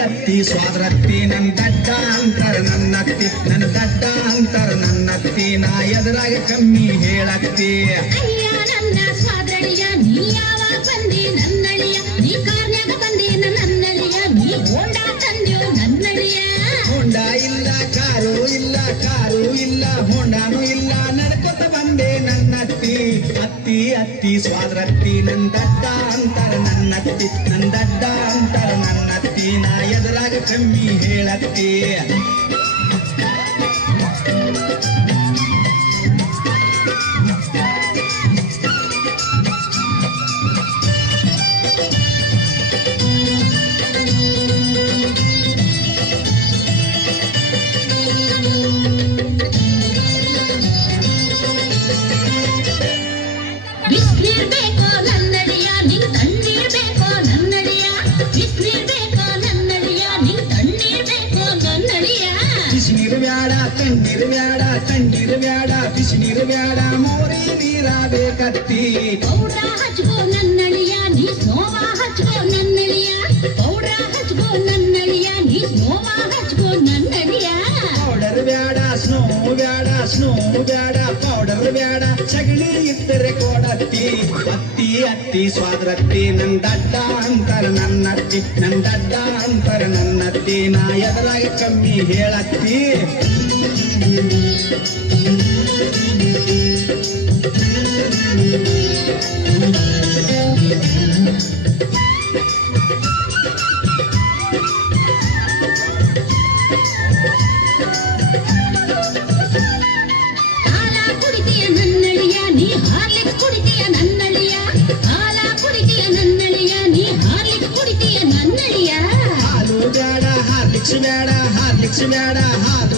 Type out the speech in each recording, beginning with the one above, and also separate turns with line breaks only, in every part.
ಅತ್ತಿ ಸ್ವಾದ್ರತ್ತಿ ನನ್ನ ದಡ್ಡ ಅಂತಾರ ನನ್ನತ್ತಿ ನನ್ನ ದಡ್ಡ ಅಂತಾರ ನನ್ನತ್ತಿ ನಾ ಎದುರಾಗ ಕಮ್ಮಿ ಹೇಳತ್ತಿ
ಸ್ವಾದ್ರಳಿಯ ನೀ ಯಾವಾಗ ಬಂದಿ ನನ್ನಳಿಯ
ಕಾರು ಇಲ್ಲ ಹೋಂಡಾನು ಇಲ್ಲ ನಡ್ಕೊತ ಬಂದೆ ನನ್ನತ್ತಿ ಅತ್ತಿ ಅತ್ತಿ ಸ್ವಾದ್ರತ್ತಿ ನನ್ ದಡ್ಡ ಅಂತಾರ ನನ್ನತ್ತಿ ನನ್ ದಡ್ಡ ಅಂತಾರ ನನ್ನತ್ತಿ ನಾ ಎದುರಾಗ ಕಮ್ಮಿ ಹೇಳತ್ತಿ
ತಣ್ಣೀರು
ಬ್ಯಾಡ ಬಿಸಿನೀರ ಬ್ಯಾಡ ಮೋರಿ ನೀರ ಬೇಕತ್ತಿ.
ಪೌಡ್ರ ಹಚ್ಕೋ ನನ್ನಳಿಯ ನೀ ಸ್ನೋವ ಹಚ್ಕೋ ನನ್ನಳಿಯ. ಪೌಡ್ರ ಹಚ್ಕೋ ನನ್ನಳಿಯ ನೀ ಸ್ನೋವ ಹಚ್ಕೋ ನನ್ನಳಿಯ.
ಪೌಡರ್ ಬ್ಯಾಡ ಸ್ನೋ ಬ್ಯಾಡ ಸ್ನೋ ಬ್ಯಾಡ ಪೌಡರ್ ಬ್ಯಾಡ ಸಗಣಿ ಇದ್ದರೆ ಕೊಡತ್ತಿ. ಅತ್ತಿ ಅತ್ತಿ ಸ್ವಾದ್ರತ್ತಿ ನನ್ ದಡ್ಡ ಅಂತಾರ ನನ್ನತ್ತಿ. ನನ್ ದಡ್ಡ ಅಂತಾರ ನನ್ನತ್ತಿ ನಾ ಎದುರಾಗ ಕಮ್ಮಿ ಹೇಳತ್ತಿ.
హార్లిక్స్ వేడా హార్లిక్స్ వేడా హార్లిక్స్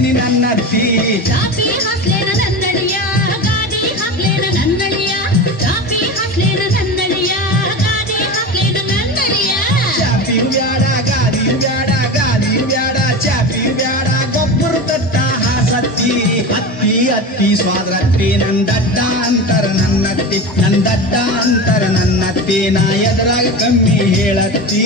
ಇರ್ತೀನಿ ನನ್ನತ್ತಿ
ಚಾಪಿ ಹಾಕ್ಲೇನ ನನ್ನಳಿಯ. ಗಾದಿ ಹಾಕ್ಲೇನ ನನ್ನಳಿಯ. ಚಾಪಿ ಹಾಕ್ಲೇನ ನನ್ನಳಿಯ. ಗಾದಿ ಹಾಕ್ಲೇನ ನನ್ನಳಿಯ.
ಚಾಪಿಯು ಬ್ಯಾಡ ಗಾದಿಯು ಬ್ಯಾಡ ಗಾದಿಯು ಬ್ಯಾಡ ಚಾಪಿಯು ಬ್ಯಾಡ. ಗೊಬ್ಬರ ತಟ್ಟ ಹಾಸತ್ತಿ. ಅತ್ತಿ ಅತ್ತಿ ಸ್ವಾದ್ರತ್ತಿ ನಂದಡ್ಡ ದಡ್ಡ ನನ್ನತ್ತಿ ನಂದಡ್ಡ ದಡ್ಡ ನನ್ನತ್ತಿ ನಾ ಎದುರಾಗ ಕಮ್ಮಿ ಹೇಳತ್ತಿ.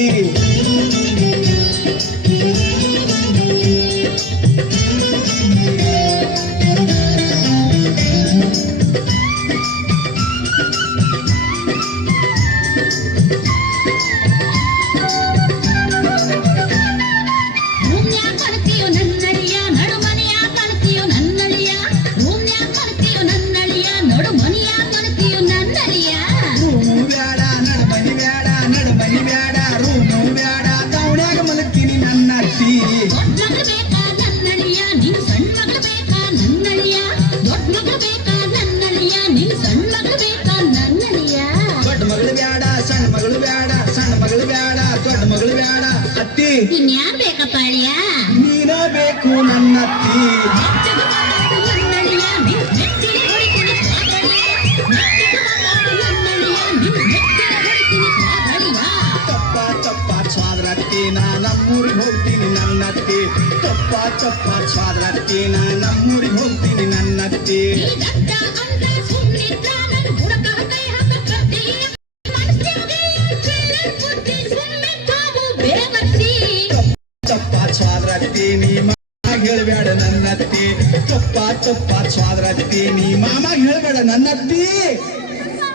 ದೊಡ್ಡ
ಅತ್ತಿ.
ಇನ್ಯಾರ್ ಬೇಕಪ್ಪ ಅಳಿಯ?
ನೀನ ಬೇಕು ನನ್ನತ್ತಿ.
ಅತ್ತಿ ನಿನ್ ನಿನ್
ತಪ್ಪ ತಪ್ಪ ಸ್ವಾದ್ರತ್ತಿ ನಾ ನಮ್ಮೂರಿಗೆ ಹೋಗ್ತೀನಿ ನನ್ನತ್ತಿ. ತಪ್ಪ ತಪ್ಪ ಸ್ವಾದ್ರತ್ತಿ ನಾ ನಮ್ಮೂರಿಗೆ ಹೋಗ್ತೀನಿ ನನ್ನತ್ತಿ.
ಈ
ತಪ್ಪ ಸ್ವಾದ್ರತ್ತಿ ನೀ ಮಾಮ ಹೇಳ್ಬೇಡ ನನ್ನತ್ತಿ. ತಪ್ಪ ತಪ್ಪ ಸ್ವಾದ್ರತ್ತಿ ನೀ ಮಾಮ ಹೇಳ್ಬೇಡ ನನ್ನತ್ತಿ.